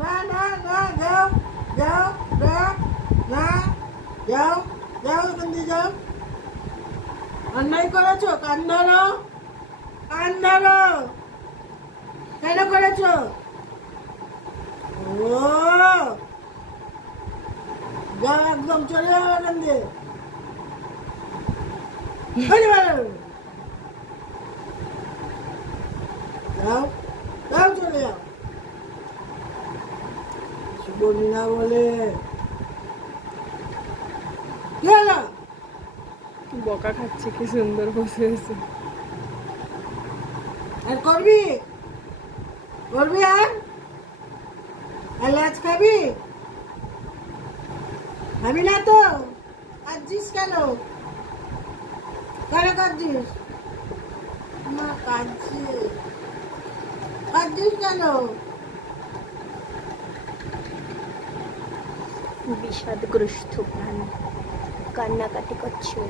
না না না, যাও যাও যাও, না যাও যাও, এখান দিয়ে যাও। অন্যায় করেছো, কান ধরো, কান ধরো। কেন করেছো? ও যাও, একদম চলে যাও এখান দিয়ে। যাও যাও, চলে যাও। বলি না বলে কি হলো? বকা খাচ্ছে, কি সুন্দর বসে আছে। আর করবি করবি আর লাচ খাবি? খাবি না তো? কাঁদছিস কেন? কেন কাঁদছিস? না কাঁদছিস, কাঁদছিস কেন? বিষাদগ্রস্ত প্রাণ কান্নাকাটি করছে।